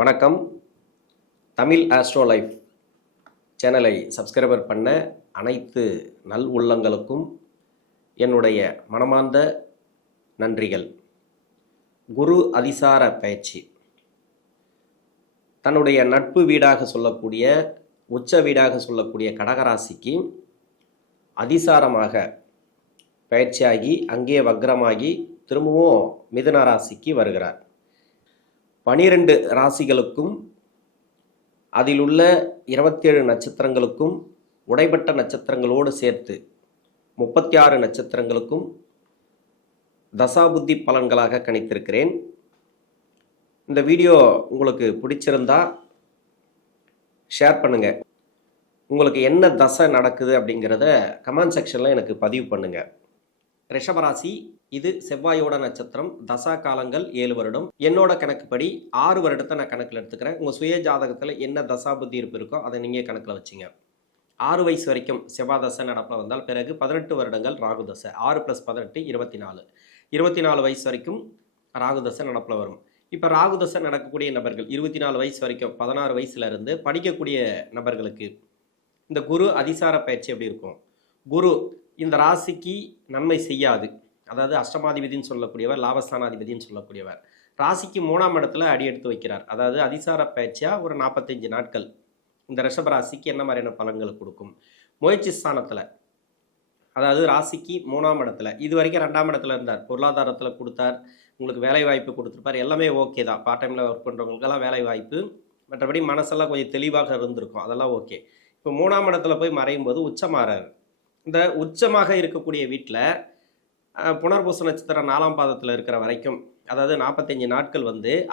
வணக்கம். Tamil astro life சேனலை subscriber பண்ண அனைத்து நல் உள்ளங்களுக்கும் என்னுடைய மனமார்ந்த நன்றிகள். குரு அதிசார பயிற்சி தன்னுடைய நட்பு வீடாக சொல்லக்கூடிய உச்ச வீடாக சொல்லக்கூடிய கடகராசிக்கு அதிசாரமாக பயிற்சியாகி அங்கே வக்ரமாகி திரும்பவும் மிதுன ராசிக்கு வருகிறார். 12 ராசிகளுக்கும் அதில் உள்ள 27 நட்சத்திரங்களுக்கும் உடைபட்ட நட்சத்திரங்களோடு சேர்த்து 36 நட்சத்திரங்களுக்கும் தசாபுத்தி பலன்களாக கணித்திருக்கிறேன். இந்த வீடியோ உங்களுக்கு பிடிச்சிருந்தா ஷேர் பண்ணுங்கள். உங்களுக்கு என்ன தசை நடக்குது அப்படிங்கிறத கமெண்ட் செக்ஷனில் எனக்கு பதிவு பண்ணுங்கள். ரிஷபராசி, இது செவ்வாயோட நட்சத்திரம். தசா காலங்கள் 7 வருடம். என்னோட கணக்குப்படி 6 வருடத்தை நான் கணக்கில் எடுத்துக்கிறேன். உங்கள் சுய ஜாதகத்தில் என்ன தசாபுத்தி இருப்பு இருக்கோ அதை நீங்கள் கணக்கில் வச்சுங்க. 6 வயசு வரைக்கும் செவ்வாய் தசை நடப்பில் வந்தால் பிறகு 18 வருடங்கள் ராகு தசை. 6 + 18 24. 24 வயசு வரைக்கும் ராகு தசை நடப்பில் வரும். இப்போ ராகு தசை நடக்கக்கூடிய நபர்கள் 24 வயசு வரைக்கும் 16 வயசுலேருந்து படிக்கக்கூடிய நபர்களுக்கு இந்த குரு அதிசார பயிற்சி எப்படி இருக்கும்? குரு இந்த ராசிக்கு நன்மை செய்யாது. அதாவது அஷ்டமாதிபதினு சொல்லக்கூடியவர், லாபஸ்தானாதிபதினு சொல்லக்கூடியவர் ராசிக்கு 3ஆம் இடத்துல அடி எடுத்து வைக்கிறார். அதாவது அதிசார பயிற்சியாக ஒரு 45 நாட்கள் இந்த ரிஷப ராசிக்கு என்ன மாதிரியான பலன்களை கொடுக்கும்? முயற்சி ஸ்தானத்தில், அதாவது ராசிக்கு 3ஆம் இடத்துல, இது வரைக்கும் 2ஆம் இடத்துல இருந்தார், பொருளாதாரத்தில் கொடுத்தார், உங்களுக்கு வேலை வாய்ப்பு கொடுத்துருப்பார், எல்லாமே ஓகே தான். பார்ட் டைமில் ஒர்க் பண்ணுறவங்களுக்கெல்லாம் வேலை வாய்ப்பு, மற்றபடி மனசெல்லாம் கொஞ்சம் தெளிவாக இருந்திருக்கும், அதெல்லாம் ஓகே. இப்போ 3ஆம் இடத்துல போய் மறையும் போது உச்சமாறாரு. இந்த உச்சமாக இருக்கக்கூடிய வீட்டில் புனர்பூச நட்சத்திரம் 4ஆம் பாதத்தில் இருக்கிற வரைக்கும், அதாவது 45 நாட்கள்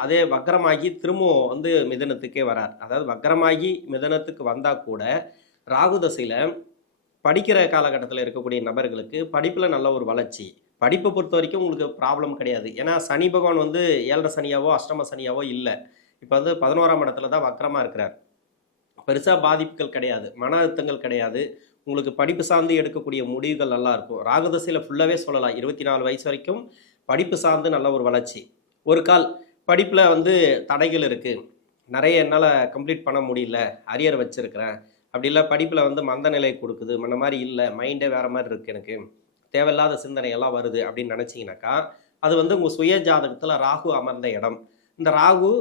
அதே வக்ரமாகி திரும்பவும் மிதனத்துக்கே வரார். அதாவது வக்ரமாகி மிதனத்துக்கு வந்தால் கூட ராகு தசையில் படிக்கிற காலகட்டத்தில் இருக்கக்கூடிய நபர்களுக்கு படிப்பில் நல்ல ஒரு வளர்ச்சி. படிப்பை பொறுத்த வரைக்கும் உங்களுக்கு ப்ராப்ளம் கிடையாது. ஏன்னா சனி பகவான் 7.5 சனியாவோ அஷ்டம சனியாவோ இல்லை. இப்போ 11ஆம் இடத்துல தான் வக்ரமாக இருக்கிறார். பெருசாக பாதிப்புகள் கிடையாது, மன அழுத்தங்கள் கிடையாது. உங்களுக்கு படிப்பு சார்ந்து எடுக்கக்கூடிய முடிவுகள் நல்லா இருக்கும். ராகுதசையில் ஃபுல்லாகவே சொல்லலாம். 24 வயசு வரைக்கும் படிப்பு சார்ந்து நல்ல ஒரு வளர்ச்சி. ஒரு கால் படிப்பில் தடைகள் இருக்குது, நிறைய என்னால் கம்ப்ளீட் பண்ண முடியல, அரியர் வச்சுருக்கிறேன், அப்படி இல்லை படிப்பில் மந்த நிலை கொடுக்குது, முன்ன மாதிரி இல்லை, மைண்டே வேறு மாதிரி இருக்குது, எனக்கு தேவையில்லாத சிந்தனையெல்லாம் வருது அப்படின்னு நினச்சிங்கனாக்கா அது உங்கள் சுய ஜாதகத்தில் ராகு அமர்ந்த இடம். இந்த ராகு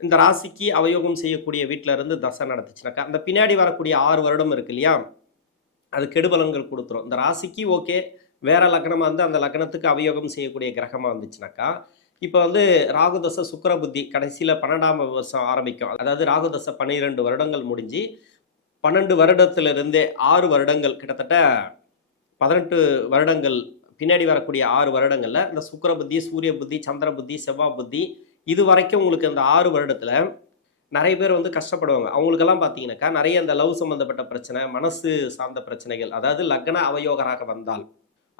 இந்த ராசிக்கு அவயோகம் செய்யக்கூடிய வீட்டில் இருந்து தசை நடத்துச்சுனாக்கா அந்த பின்னாடி வரக்கூடிய 6 வருடம் இருக்கு இல்லையா, அது கெடுபலன்கள் கொடுத்துரும். இந்த ராசிக்கு ஓகே, வேற லக்னமாக அந்த லக்னத்துக்கு அவயோகம் செய்யக்கூடிய கிரகமாக வந்துச்சுனாக்கா இப்போ ராகுதசை சுக்கிர புத்தி கடைசியில் 12ஆம் வருஷம் ஆரம்பிக்கும். அதாவது ராகுதசை 12 வருடங்கள் முடிஞ்சு 12 வருடத்திலிருந்தே 6 வருடங்கள், கிட்டத்தட்ட 18 வருடங்கள் பின்னாடி வரக்கூடிய 6 வருடங்களில் இந்த சுக்கிர புத்தி, சூரிய புத்தி, சந்திர புத்தி, செவ்வாய் புத்தி, இது வரைக்கும் உங்களுக்கு அந்த 6 வருடத்தில் நிறைய பேர் கஷ்டப்படுவாங்க. அவங்களுக்கெல்லாம் பார்த்தீங்கன்னாக்கா நிறைய அந்த லவ் சம்மந்தப்பட்ட பிரச்சனை, மனசு சார்ந்த பிரச்சனைகள், அதாவது லக்ன அவயோகராக வந்தால்,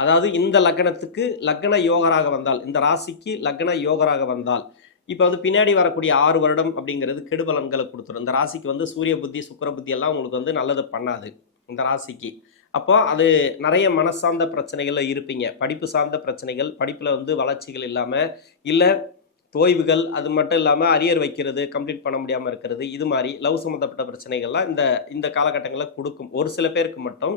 அதாவது இந்த லக்னத்துக்கு லக்ன யோகராக வந்தால், இந்த ராசிக்கு லக்ன யோகராக வந்தால் இப்போ பின்னாடி வரக்கூடிய 6 வருடம் அப்படிங்கிறது கெடுபலன்களை கொடுத்துரும். இந்த ராசிக்கு சூரிய புத்தி, சுக்கிர புத்தி எல்லாம் உங்களுக்கு நல்லது பண்ணாது இந்த ராசிக்கு. அப்போ அது நிறைய மனசார்ந்த பிரச்சனைகளில் இருப்பீங்க. படிப்பு சார்ந்த பிரச்சனைகள், படிப்பில் வளர்ச்சிகள் இல்லாமல், இல்லை தோய்வுகள், அது மட்டும் இல்லாமல் அரியர் வைக்கிறது, கம்ப்ளீட் பண்ண முடியாமல் இருக்கிறது, இது மாதிரி லவ் சம்மந்தப்பட்ட பிரச்சனைகள்லாம் இந்த காலகட்டங்களில் கொடுக்கும். ஒரு சில பேருக்கு மட்டும்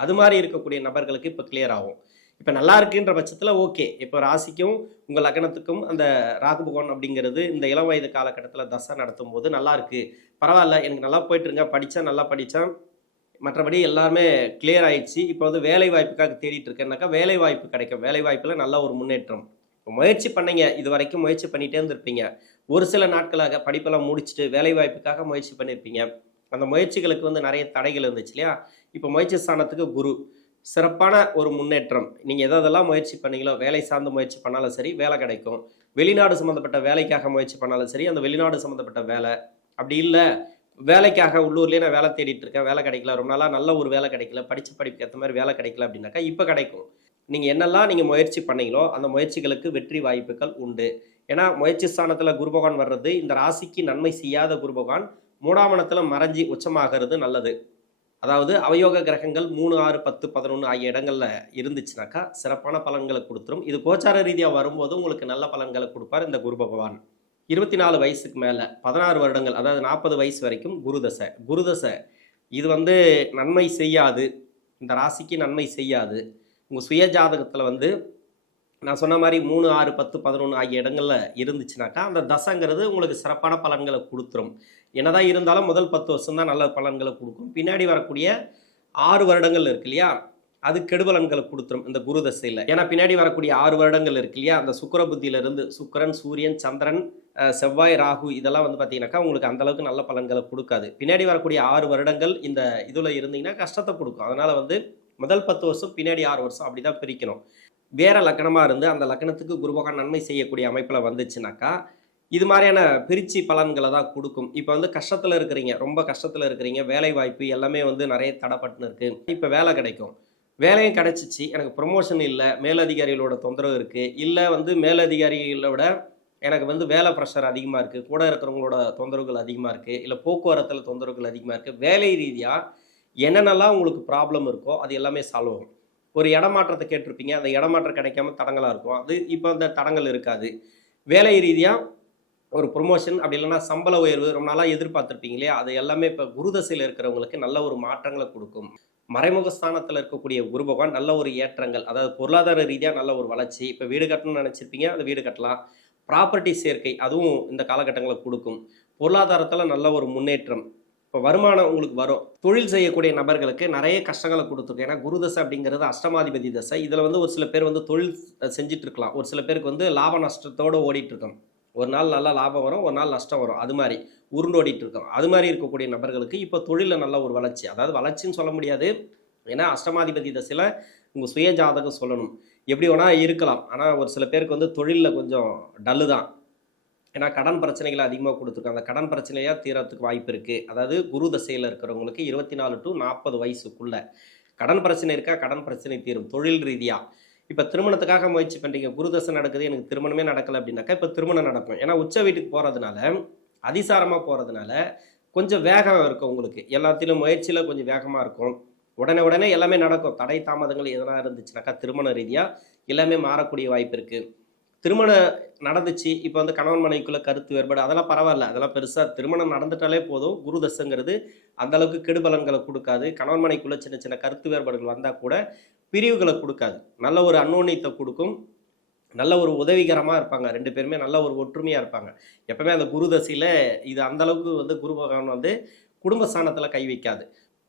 அது மாதிரி இருக்கக்கூடிய நபர்களுக்கு இப்போ கிளியர் ஆகும். இப்போ நல்லா இருக்குன்ற பட்சத்தில் ஓகே. இப்போ ராசிக்கும் உங்கள் லக்னத்துக்கும் அந்த ராகு பகவான் அப்படிங்கிறது இந்த இளம் வயது காலகட்டத்தில் தசை நடத்தும் போது நல்லா இருக்குது, பரவாயில்ல, எனக்கு நல்லா போயிட்டுருங்க, படித்தேன், நல்லா படித்தேன், மற்றபடி எல்லாருமே கிளியர் ஆயிடுச்சு, இப்போ வேலை வாய்ப்புக்காக தேடிட்டு இருக்கேன்னாக்கா வேலை வாய்ப்பு கிடைக்கும். வேலை வாய்ப்பில் நல்ல ஒரு முன்னேற்றம். முயற்சி பண்ணீங்க, இது வரைக்கும் முயற்சி பண்ணிகிட்டே இருந்திருப்பீங்க. ஒரு சில நாட்களாக படிப்பெல்லாம் முடிச்சுட்டு வேலை வாய்ப்புக்காக முயற்சி பண்ணியிருப்பீங்க. அந்த முயற்சிகளுக்கு நிறைய தடைகள் இருந்துச்சு இல்லையா. இப்போ முயற்சி ஸ்தானத்துக்கு குரு, சிறப்பான ஒரு முன்னேற்றம். நீங்கள் எதெல்லாம் முயற்சி பண்ணீங்களோ, வேலை சார்ந்த முயற்சி பண்ணாலும் சரி வேலை கிடைக்கும். வெளிநாடு சம்மந்தப்பட்ட வேலைக்காக முயற்சி பண்ணாலும் சரி அந்த வெளிநாடு சம்மந்தப்பட்ட வேலை, அப்படி இல்லை வேலைக்காக உள்ளூர்லேயே நான் வேலை தேடிட்டு இருக்கேன், வேலை கிடைக்கல, ரொம்ப நாளாக நல்ல ஒரு வேலை கிடைக்கல, படித்த படிப்புக்கு ஏற்ற மாதிரி வேலை கிடைக்கல அப்படின்னாக்கா இப்போ கிடைக்கும். நீங்கள் என்னெல்லாம் நீங்கள் முயற்சி பண்ணீங்களோ அந்த முயற்சிகளுக்கு வெற்றி வாய்ப்புகள் உண்டு. ஏன்னா முயற்சி ஸ்தானத்தில் குரு பகவான் வர்றது, இந்த ராசிக்கு நன்மை செய்யாத குரு பகவான் 3ஆம் இடத்துல மறைஞ்சி உச்சமாகிறது நல்லது. அதாவது அவயோக கிரகங்கள் 3, 6, 10, 11 ஆகிய இடங்களில் இருந்துச்சுனாக்கா சிறப்பான பலன்களை கொடுத்துரும். இது கோச்சார ரீதியாக வரும்போது உங்களுக்கு நல்ல பலன்களை கொடுப்பார் இந்த குரு பகவான். 24 வயசுக்கு மேலே 16 வருடங்கள், அதாவது 40 வயசு வரைக்கும் குருதசை. குருதசை இது வந்து நன்மை செய்யாது, இந்த ராசிக்கு நன்மை செய்யாது. உங்கள் சுய ஜாதகத்தில் வந்து நான் சொன்ன மாதிரி 3, 6, 10, 11 ஆகிய இடங்களில் இருந்துச்சுனாக்கா அந்த தசைங்கிறது உங்களுக்கு சிறப்பான பலன்களை கொடுத்துரும். என்னதான் இருந்தாலும் முதல் 10 வருஷம் தான் நல்ல பலன்களை கொடுக்கும். பின்னாடி வரக்கூடிய 6 வருடங்கள் இருக்கு இல்லையா, அது கெடுபலன்களை கொடுத்துரும் இந்த குரு தசையில். ஏன்னா பின்னாடி வரக்கூடிய 6 வருடங்கள் இருக்கு இல்லையா, அந்த சுக்கிர புத்தியிலிருந்து சுக்கிரன், சூரியன், சந்திரன், செவ்வாய், ராகு இதெல்லாம் வந்து பார்த்தீங்கன்னாக்கா உங்களுக்கு அந்தளவுக்கு நல்ல பலன்களை கொடுக்காது. பின்னாடி வரக்கூடிய 6 வருடங்கள் இந்த இதில் இருந்தீங்கன்னா கஷ்டத்தை கொடுக்கும். அதனால் வந்து முதல் 10 வருஷம், பின்னாடி 6 வருஷம் அப்படி தான் பிரிக்கணும். வேற லக்கணமாக இருந்து அந்த லக்கணத்துக்கு குரு பகவான் நன்மை செய்யக்கூடிய அமைப்பில் வந்துச்சுனாக்கா இது மாதிரியான பிரிச்சு பலன்களை தான் கொடுக்கும். இப்போ வந்து கஷ்டத்தில் இருக்கிறீங்க, ரொம்ப கஷ்டத்தில் இருக்கிறீங்க, வேலை வாய்ப்பு எல்லாமே வந்து நிறைய தடைப்பட்டுன்னு இருக்குது. இப்போ வேலை கிடைக்கும், வேலையும் கிடைச்சிச்சு, எனக்கு ப்ரொமோஷன் இல்லை, மேலதிகாரிகளோட தொந்தரவு இருக்குது, இல்லை வந்து மேலதிகாரிகளை விட எனக்கு வந்து வேலை ப்ரெஷர் அதிகமாக இருக்குது, கூட இருக்கிறவங்களோட தொந்தரவுகள் அதிகமாக இருக்குது, இல்லை போக்குவரத்தில் தொந்தரவுகள் அதிகமாக இருக்குது, வேலை ரீதியாக என்னென்னலாம் உங்களுக்கு ப்ராப்ளம் இருக்கோ அது எல்லாமே சால்வ் ஆகும். ஒரு இடமாற்றத்தை கேட்டிருப்பீங்க, அந்த இடமாற்றம் கிடைக்காம தடங்களாக இருக்கும், அது இப்போ அந்த தடங்கள் இருக்காது. வேலை ரீதியாக ஒரு ப்ரொமோஷன் அப்படி இல்லைன்னா சம்பள உயர்வு ரொம்ப நாளாக எதிர்பார்த்துருப்பீங்க இல்லையா, அது எல்லாமே இப்போ குருதசையில் இருக்கிறவங்களுக்கு நல்ல ஒரு மாற்றங்களை கொடுக்கும். மறைமுக ஸ்தானத்தில் இருக்கக்கூடிய குரு பகவான் நல்ல ஒரு ஏற்றங்கள், அதாவது பொருளாதார ரீதியாக நல்ல ஒரு வளர்ச்சி. இப்போ வீடு கட்டணும்னு நினச்சிருப்பீங்க, அந்த வீடு கட்டலாம். ப்ராப்பர்ட்டி சேர்க்கை அதுவும் இந்த காலகட்டங்களை கொடுக்கும். பொருளாதாரத்தில் நல்ல ஒரு முன்னேற்றம், இப்போ வருமானம் உங்களுக்கு வரும். தொழில் செய்யக்கூடிய நபர்களுக்கு நிறைய கஷ்டங்களை கொடுத்துருக்கு. ஏன்னா குரு தசை அப்படிங்கிறது அஷ்டமாதிபதி தசை. இதில் வந்து ஒரு சில பேர் வந்து தொழில் செஞ்சுட்டு இருக்கலாம், ஒரு சில பேருக்கு வந்து லாப நஷ்டத்தோடு ஓடிட்டு இருக்கோம். ஒரு நாள் நல்லா லாபம் வரும், ஒரு நாள் நஷ்டம் வரும், அது மாதிரி உருண்டு ஓடிட்டு இருக்கோம். அது மாதிரி இருக்கக்கூடிய நபர்களுக்கு இப்போ தொழிலில் நல்ல ஒரு வளர்ச்சி, அதாவது வளர்ச்சின்னு சொல்ல முடியாது, ஏன்னா அஷ்டமாதிபதி தசையில் உங்கள் சுய ஜாதகம் சொல்லணும். எப்படி வேணால் இருக்கலாம், ஆனால் ஒரு சில பேருக்கு வந்து தொழிலில் கொஞ்சம் டல்லு தான். ஏன்னா கடன் பிரச்சனைகளை அதிகமாக கொடுத்துருக்காங்க, அந்த கடன் பிரச்சனையாக தீரத்துக்கு வாய்ப்பு இருக்குது. அதாவது குரு தசையில் இருக்கிறவங்களுக்கு 24 to 40 வயசுக்குள்ளே கடன் பிரச்சனை இருக்கா, கடன் பிரச்சனை தீரும் தொழில் ரீதியாக. இப்போ திருமணத்துக்காக முயற்சி பண்ணுறீங்க, குரு தசை நடக்குது, எனக்கு திருமணமே நடக்கலை அப்படின்னாக்கா இப்போ திருமணம் நடக்கும். ஏன்னா உச்ச வீட்டுக்கு போகிறதுனால, அதிசாரமாக போகிறதுனால கொஞ்சம் வேகம் இருக்கும் உங்களுக்கு, எல்லாத்திலும் முயற்சியில் கொஞ்சம் வேகமாக இருக்கும். உடனே எல்லாமே நடக்கும். தடை தாமதங்கள் எதனா இருந்துச்சுனாக்கா திருமண ரீதியாக எல்லாமே மாறக்கூடிய வாய்ப்பு இருக்குது. திருமணம் நடந்துச்சு, இப்போ வந்து கணவன் மனைவிக்குள்ளே கருத்து வேறுபாடு அதெல்லாம் பரவாயில்ல, அதெல்லாம் பெருசாக திருமணம் நடந்துட்டாலே போதும். குரு தசைங்கிறது அந்தளவுக்கு கெடுபலன்களை கொடுக்காது. கணவன் மனைவிக்குள்ளே சின்ன சின்ன கருத்து வேறுபாடுகள் வந்தால் கூட பிரிவுகளை கொடுக்காது, நல்ல ஒரு அன்னோன்யத்தை கொடுக்கும். நல்ல ஒரு உதவிகரமாக இருப்பாங்க, 2 பேருமே நல்ல ஒரு ஒற்றுமையாக இருப்பாங்க. எப்பவுமே அந்த குரு தசையில் இது அந்தளவுக்கு வந்து குரு பகவான் வந்து குடும்ப ஸ்தானத்தில் கை வைக்காது.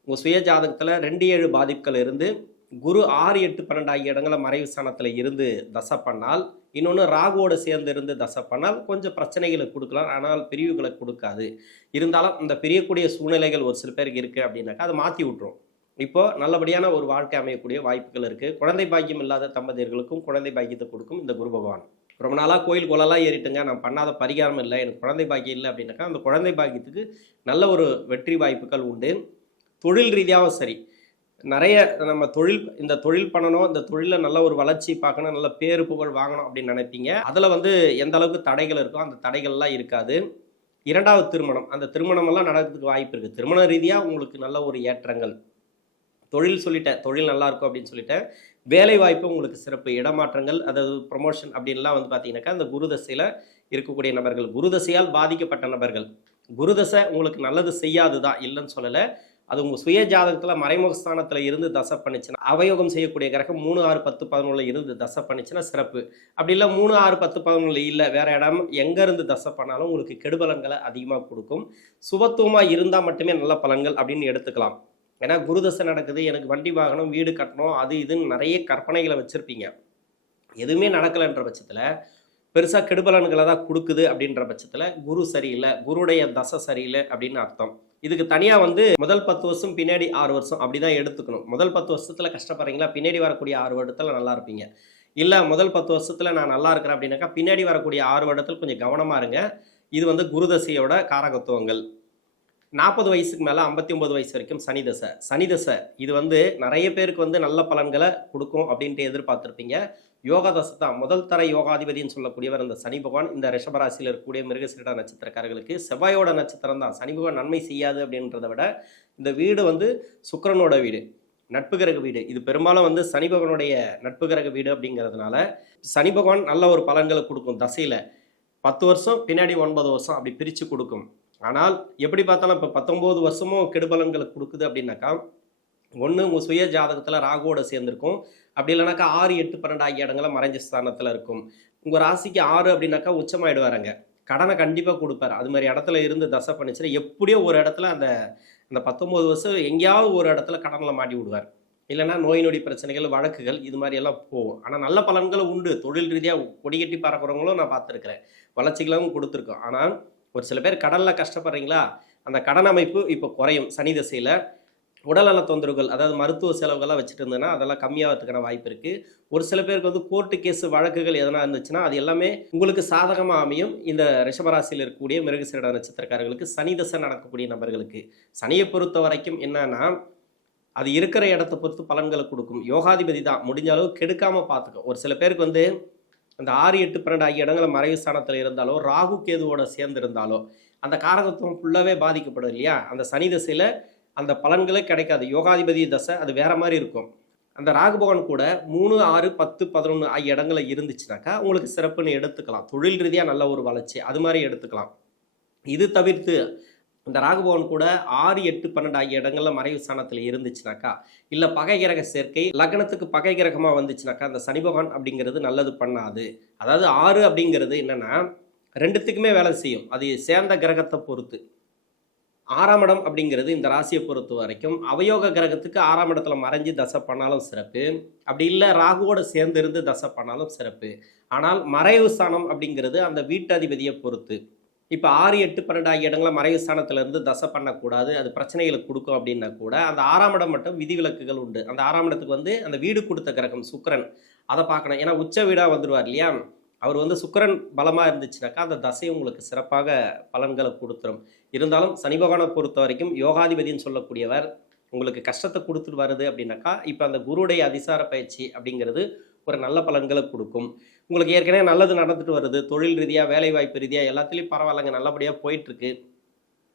உங்கள் சுய ஜாதகத்தில் 2, 7 பாதிப்புகள் இருந்து குரு 6, 8, 12 ஆகிய இடங்களில் மறைவு ஸ்தானத்தில் இருந்து தசை பண்ணால், இன்னொன்று ராகுவோடு சேர்ந்து இருந்து தசை பண்ணால் கொஞ்சம் பிரச்சனைகளை கொடுக்கலாம், ஆனால் பிரிவுகளை கொடுக்காது. இருந்தாலும் இந்த பிரியக்கூடிய சூழ்நிலைகள் ஒரு சில பேருக்கு இருக்குது அப்படின்னாக்கா அதை மாற்றி விட்டுரும். இப்போது நல்லபடியான ஒரு வாழ்க்கை அமையக்கூடிய வாய்ப்புகள் இருக்குது. குழந்தை பாக்கியம் இல்லாத தம்பதியர்களுக்கும் குழந்தை பாக்கியத்தை கொடுக்கும் இந்த குரு பகவான். ரொம்ப நாளாக கோயில் குளலாம் ஏறிட்டுங்க, நான் பண்ணாத பரிகாரம் இல்லை, எனக்கு குழந்தை பாக்கியம் இல்லை அப்படின்னாக்கா அந்த குழந்தை பாக்கியத்துக்கு நல்ல ஒரு வெற்றி வாய்ப்புகள் உண்டு. தொழில் ரீதியாகவும் சரி, நிறைய நம்ம இந்த தொழில் பண்ணணும், இந்த தொழிலில் நல்ல ஒரு வளர்ச்சி பார்க்கணும், நல்ல பேரு புகழ் வாங்கணும் அப்படின்னு நினைப்பீங்க. அதில் வந்து எந்த அளவுக்கு தடைகள் இருக்கோ அந்த தடைகள்லாம் இருக்காது. 2வது திருமணம், அந்த திருமணமெல்லாம் நடக்கிறதுக்கு வாய்ப்பு இருக்குது. திருமண ரீதியாக உங்களுக்கு நல்ல ஒரு ஏற்றங்கள். தொழில் சொல்லிட்டேன், தொழில் நல்லா இருக்கும் அப்படின்னு சொல்லிட்டேன். வேலை வாய்ப்பு உங்களுக்கு சிறப்பு, இடமாற்றங்கள், அதாவது ப்ரொமோஷன் அப்படின்லாம் வந்து பார்த்தீங்கன்னாக்கா அந்த குரு தசையில் இருக்கக்கூடிய நபர்கள், குரு தசையால் பாதிக்கப்பட்ட நபர்கள். குரு தசை உங்களுக்கு நல்லது செய்யாது தான், இல்லைன்னு சொல்லலை. அது உங்கள் சுய ஜாதகத்தில் மறைமுகஸ்தானத்தில் இருந்து தசை பண்ணிச்சுன்னா, அவயோகம் செய்யக்கூடிய கிரகம் 3, 6, 10, 11 இருந்து தசை பண்ணிச்சுன்னா சிறப்பு. அப்படி இல்லை 3, 6, 10, 11 இல்லை, வேறு இடம் எங்கேருந்து தசை பண்ணாலும் உங்களுக்கு கெடுபலன்களை அதிகமாக கொடுக்கும். சுபத்துவமாக இருந்தால் மட்டுமே நல்ல பலன்கள் அப்படின்னு எடுத்துக்கலாம். ஏன்னா குரு தசை நடக்குது, எனக்கு வண்டி வாங்கணும், வீடு கட்டணும், அது இதுன்னு நிறைய கற்பனைகளை வச்சுருப்பீங்க. எதுவுமே நடக்கலைன்ற பட்சத்தில் பெருசாக கெடுபலன்களை தான் கொடுக்குது. அப்படின்ற பட்சத்தில் குரு சரியில்லை, குருடைய தசை சரியில்லை அப்படின்னு அர்த்தம். இதுக்கு தனியாக வந்து முதல் 10 வருஷம், பின்னாடி 6 வருஷம் அப்படி தான் எடுத்துக்கணும். முதல் 10 வருஷத்தில் கஷ்டப்படுறீங்களா, பின்னாடி வரக்கூடிய 6 வருடத்தில் நல்லா இருப்பீங்க. இல்லை முதல் 10 வருஷத்தில் நான் நல்லா இருக்கிறேன் அப்படின்னாக்கா பின்னாடி வரக்கூடிய 6 வருடத்தில் கொஞ்சம் கவனமாக இருங்க. இது வந்து குரு தசையோட காரகத்துவங்கள். 40 வயசுக்கு மேலே 59 வயசு வரைக்கும் சனி தசை. சனி தசை இது வந்து நிறைய பேருக்கு வந்து நல்ல பலன்களை கொடுக்கும் அப்படின்ட்டு எதிர்பார்த்துருப்பீங்க. யோகா தசை தான், முதல் தர யோகாதிபதினு சொல்லக்கூடியவர் இந்த சனி பகவான். இந்த ரிஷபராசியில் இருக்கக்கூடிய மிருகசீரிட நட்சத்திரக்காரர்களுக்கு செவ்வாயோட நட்சத்திரம் தான். சனி பகவான் நன்மை செய்யாது அப்படின்றத விட இந்த வீடு வந்து சுக்கிரனோட வீடு, நட்பு கிரக வீடு. இது பெரும்பாலும் வந்து சனி பகவானுடைய நட்பு கிரக வீடு அப்படிங்கிறதுனால சனி பகவான் நல்ல ஒரு பலன்களை கொடுக்கும் தசையில். 10 வருஷம் பின்னாடி 9 வருஷம் அப்படி பிரித்து கொடுக்கும். ஆனால் எப்படி பார்த்தாலும் இப்போ 19 வருஷமும் கெடுபலன்களை கொடுக்குது அப்படின்னாக்கா, ஒன்று உங்கள் சுய ஜாதகத்தில் ராகுவோட சேர்ந்துருக்கும். அப்படி இல்லைனாக்கா 6, 8, 12 ஆகிய இடங்கள மறைஞ்ச ஸ்தானத்தில் இருக்கும். உங்கள் ராசிக்கு 6 அப்படின்னாக்கா உச்சமாயிடுவாருங்க. கடனை கண்டிப்பாக கொடுப்பாரு. அது மாதிரி இடத்துல இருந்து தசை பண்ணிச்சுன்னா எப்படியோ ஒரு இடத்துல அந்த அந்த 19 வருஷம் எங்கேயாவது ஒரு இடத்துல கடனில் மாட்டி விடுவார். இல்லைன்னா நோய் நொடி பிரச்சனைகள், வழக்குகள் இது மாதிரி எல்லாம் போகும். ஆனால் நல்ல பலன்களும் உண்டு. தொழில் ரீதியாக கொடிகட்டி பறக்கிறவங்களும் நான் பார்த்துருக்குறேன். வளர்ச்சிகளும் கொடுத்துருக்கோம். ஆனால் ஒரு சில பேர் கடனில் கஷ்டப்படுறீங்களா, அந்த கடன் அமைப்பு இப்போ குறையும் சனி திசையில். உடல்நல தொந்தரவுகள், அதாவது மருத்துவ செலவுகள்லாம் வச்சுட்டு இருந்ததுன்னா அதெல்லாம் கம்மியாகிறதுக்கான வாய்ப்பு இருக்குது. ஒரு சில பேருக்கு வந்து கோர்ட்டு கேஸு வழக்குகள் எதனா இருந்துச்சுன்னா அது எல்லாமே உங்களுக்கு சாதகமாக அமையும். இந்த ரிஷபராசியில் இருக்கக்கூடிய மிருகசீரிட நட்சத்திரக்காரர்களுக்கு சனி தசை நடக்கக்கூடிய நபர்களுக்கு சனியை பொறுத்த வரைக்கும் என்னன்னா, அது இருக்கிற இடத்த பொறுத்து பலன்களை கொடுக்கும். யோகாதிபதி தான், முடிஞ்ச அளவு கெடுக்காமல் பார்த்துக்கும். ஒரு சில பேருக்கு வந்து அந்த 6, 8, 12 ஆகிய இடங்களை மறைவு ஸ்தானத்தில் இருந்தாலோ, ராகு கேதுவோட சேர்ந்து இருந்தாலோ அந்த காரகத்துவம் ஃபுல்லாகவே பாதிக்கப்படும் இல்லையா. அந்த சனி தசையில் அந்த பலன்களே கிடைக்காது. யோகாதிபதி தசை அது வேற மாதிரி இருக்கும். அந்த ராகு பகவான் கூட 3, 6, 10, 11 ஆகிய இடங்களை இருந்துச்சுனாக்கா உங்களுக்கு சிறப்புன்னு எடுத்துக்கலாம். தொழில் ரீதியாக நல்ல ஒரு வளர்ச்சி அது மாதிரி எடுத்துக்கலாம். இது தவிர்த்து இந்த ராகு பகவான் கூட 6, 8, 12 ஆகிய இடங்கள்ல மறைவு ஸ்தானத்தில் இருந்துச்சுனாக்கா, இல்லை பகை கிரக சேர்க்கை லக்னத்துக்கு பகை கிரகமாக வந்துச்சுனாக்கா அந்த சனி பகவான் அப்படிங்கிறது நல்லது பண்ணாது. அதாவது 6 அப்படிங்கிறது என்னன்னா 2த்துக்குமே வேலை செய்யும். அது சேர்ந்த கிரகத்தை பொறுத்து. 6ஆம் இடம் அப்படிங்கிறது இந்த ராசியை பொறுத்த வரைக்கும் அவயோக கிரகத்துக்கு 6ஆம் இடத்துல மறைஞ்சு தசை பண்ணாலும் சிறப்பு. அப்படி இல்லை ராகுவோட சேர்ந்து இருந்து தசை பண்ணாலும் சிறப்பு. ஆனால் மறைவு ஸ்தானம் அப்படிங்கிறது அந்த வீட்டதிபதியை பொறுத்து. இப்போ 6, 8, 12 ஆகிய இடங்கள மறைவு ஸ்தானத்திலிருந்து தசை பண்ணக்கூடாது, அது பிரச்சனைகளை கொடுக்கும் அப்படின்னா கூட அந்த 6ஆம் இடம் மட்டும் விதிவிலக்குகள் உண்டு. அந்த 6ஆம் இடத்துக்கு வந்து அந்த வீடு கொடுத்த கிரகம் சுக்கிரன், அதை பார்க்கணும். ஏன்னா உச்ச வீடாக வந்துடுவார் இல்லையா. அவர் வந்து சுக்கிரன் பலமாக இருந்துச்சுனாக்கா அந்த தசை உங்களுக்கு சிறப்பாக பலன்களை கொடுத்துரும். இருந்தாலும் சனி பகவானை பொறுத்த வரைக்கும் யோகாதிபதினு சொல்லக்கூடியவர் உங்களுக்கு கஷ்டத்தை கொடுத்துட்டு வருது அப்படின்னாக்கா, இப்போ அந்த குருடைய அதிசார பயிற்சி அப்படிங்கிறது ஒரு நல்ல பலன்களை கொடுக்கும். உங்களுக்கு ஏற்கனவே நல்லது நடந்துட்டு வருது, தொழில் ரீதியாக வேலை வாய்ப்பு ரீதியாக எல்லாத்துலேயும் பரவாயில்லைங்க, நல்லபடியாக போயிட்டுருக்கு.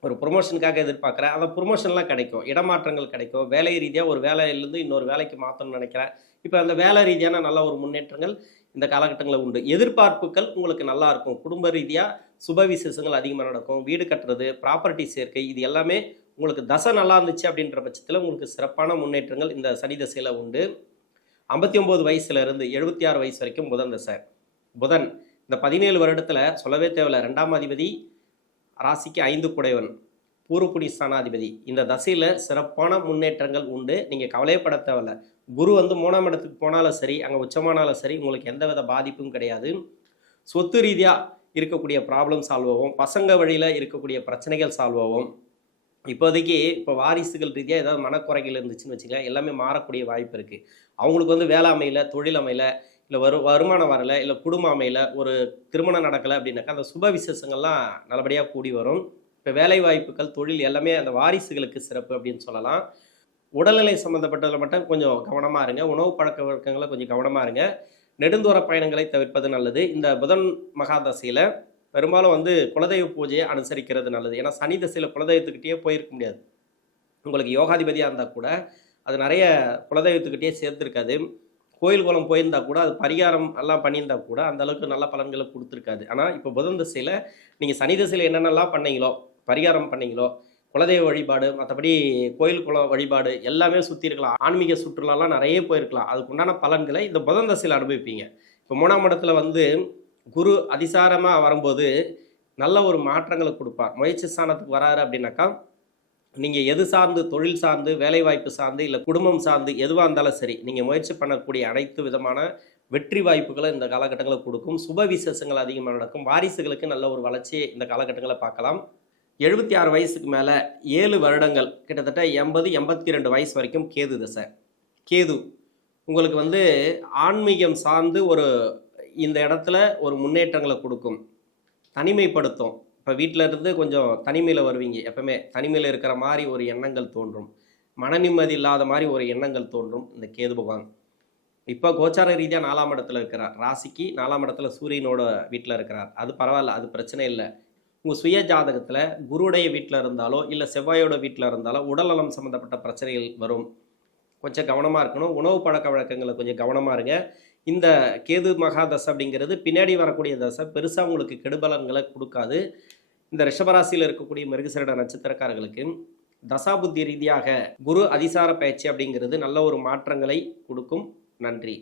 ஒரு ப்ரொமோஷனுக்காக எதிர்பார்க்குறேன், அந்த ப்ரொமோஷன்லாம் கிடைக்கும், இடமாற்றங்கள் கிடைக்கும். வேலை ரீதியாக ஒரு வேலையிலேருந்து இன்னொரு வேலைக்கு மாற்றணும்னு நினைக்கிறேன். இப்போ அந்த வேலை ரீதியான நல்ல ஒரு முன்னேற்றங்கள் இந்த காலகட்டங்களில் உண்டு. எதிர்பார்ப்புகள் உங்களுக்கு நல்லா இருக்கும். குடும்ப ரீதியாக சுப விசேஷங்கள் அதிகமாக நடக்கும். வீடு கட்டுறது, ப்ராப்பர்ட்டி சேர்க்கை, இது எல்லாமே உங்களுக்கு தசை நல்லா இருந்துச்சு அப்படின்ற பட்சத்தில் உங்களுக்கு சிறப்பான முன்னேற்றங்கள் இந்த சனி தசையில் உண்டு. 59 வயசுலேருந்து 76 வயசு வரைக்கும் புதன் தசை. புதன் இந்த 17 வருடத்தில் சொல்லவே தேவையில்லை. 2ஆம் அதிபதி, ராசிக்கு 5 குடைவன், பூர்வப்புடி ஸ்தானாதிபதி. இந்த தசையில் சிறப்பான முன்னேற்றங்கள் உண்டு. நீங்கள் கவலைப்பட தேவையில்லை. குரு வந்து 3ஆம் இடத்துக்கு போனாலும் சரி, அங்கே உச்சமானாலும் சரி, உங்களுக்கு எந்தவித பாதிப்பும் கிடையாது. சொத்து ரீதியாக இருக்கக்கூடிய ப்ராப்ளம் சால்வ் ஆகும். பசங்க வழியில் இருக்கக்கூடிய பிரச்சனைகள் சால்வ் ஆகும். இப்போதைக்கு இப்போ வாரிசுகள் ரீதியாக ஏதாவது மனக்குறைகள் இருந்துச்சுன்னு வச்சுக்கலாம், எல்லாமே மாறக்கூடிய வாய்ப்பு இருக்குது. அவங்களுக்கு வந்து வேலை அமையல, தொழில் அமையல, இல்லை வருமானம் வரலை, இல்லை குடும்பம் அமையல, ஒரு திருமணம் நடக்கலை அப்படின்னாக்கா அந்த சுப விசேஷங்கள்லாம் நல்லபடியாக கூடி வரும். இப்போ வேலை வாய்ப்புகள், தொழில் எல்லாமே அந்த வாரிசுகளுக்கு சிறப்பு அப்படின்னு சொல்லலாம். உடல்நிலை சம்மந்தப்பட்டதில் மட்டும் கொஞ்சம் கவனமாக இருங்க. உணவு பழக்க வழக்கங்களை கொஞ்சம் கவனமாக இருங்க. நெடுந்தூர பயணங்களை தவிர்ப்பது நல்லது. இந்த புதன் மகாதசையில் பெரும்பாலும் வந்து குலதெய்வ பூஜையை அனுசரிக்கிறது நல்லது. ஏன்னா சனி தசையில் குலதெய்வத்துக்கிட்டே போயிருக்க முடியாது. உங்களுக்கு யோகாதிபதியாக இருந்தால் கூட அது நிறைய குலதெய்வத்துக்கிட்டே சேர்த்துருக்காது. கோயில் குளம் போயிருந்தால் கூட அது பரிகாரம் எல்லாம் பண்ணியிருந்தால் கூட அந்த அளவுக்கு நல்ல பலன்களை கொடுத்துருக்காது. ஆனால் இப்போ புதன் தசையில் நீங்கள் சனி தசையில் என்னென்னலாம் பண்ணீங்களோ, பரிகாரம் பண்ணீங்களோ, குலதெய்வ வழிபாடு, மற்றபடி கோயில் குளம் வழிபாடு எல்லாமே சுற்றி இருக்கலாம். ஆன்மீக சுற்றுலாலாம் நிறைய போயிருக்கலாம். அதுக்குண்டான பலன்களை இந்த புதன் தசையில் அனுபவிப்பீங்க. இப்போ 3ஆம் இடத்துல வந்து குரு அதிசாரமாக வரும்போது நல்ல ஒரு மாற்றங்களை கொடுப்பார். முயற்சி ஸ்தானத்துக்கு வராரு அப்படின்னாக்கா, நீங்கள் எது சார்ந்து, தொழில் சார்ந்து, வேலைவாய்ப்பு சார்ந்து, இல்லை குடும்பம் சார்ந்து எதுவாக இருந்தாலும் சரி, நீங்கள் முயற்சி பண்ணக்கூடிய அனைத்து விதமான வெற்றி வாய்ப்புகளை இந்த காலகட்டங்களில் கொடுக்கும். சுப விசேஷங்கள் அதிகமாக நடக்கும். வாரிசுகளுக்கு நல்ல ஒரு வளர்ச்சியை இந்த காலகட்டங்களை பார்க்கலாம். 76 வயசுக்கு மேலே 7 வருடங்கள், கிட்டத்தட்ட 80, 82 வயசு வரைக்கும் கேது தசை. கேது உங்களுக்கு வந்து ஆன்மீகம் சார்ந்து ஒரு இந்த இடத்துல ஒரு முன்னேற்றங்களை கொடுக்கும், தனிமைப்படுத்தும். இப்போ வீட்டில் இருந்து கொஞ்சம் தனிமையில் வருவீங்க. எப்பவுமே தனிமையில் இருக்கிற மாதிரி ஒரு எண்ணங்கள் தோன்றும், மன நிம்மதி இல்லாத மாதிரி ஒரு எண்ணங்கள் தோன்றும் இந்த கேது பகவான். இப்போ கோச்சார ரீதியாக 4ஆம் இடத்துல இருக்கிறார். ராசிக்கு 4ஆம் இடத்துல சூரியனோட வீட்டில் இருக்கிறார். அது பரவாயில்ல, அது பிரச்சனை இல்லை. உங்கள் சுய ஜாதகத்தில் குருடைய வீட்டில் இருந்தாலோ இல்லை செவ்வாயோட வீட்டில் இருந்தாலோ உடல்நலம் சம்மந்தப்பட்ட பிரச்சனைகள் வரும். கொஞ்சம் கவனமாக இருக்கணும். உணவு பழக்க வழக்கங்களை கொஞ்சம் கவனமாக இருங்க. இந்த கேது மகா தசை அப்படிங்கிறது பின்னாடி வரக்கூடிய தசை, பெருசாக உங்களுக்கு கெடுபலன்களை கொடுக்காது. இந்த ரிஷபராசியில் இருக்கக்கூடிய மிருகசீரிட நட்சத்திரக்காரர்களுக்கு தசாபுத்தி ரீதியாக குரு அதிசார பயிற்சி அப்படிங்கிறது நல்ல ஒரு மாற்றங்களை கொடுக்கும். நன்றி.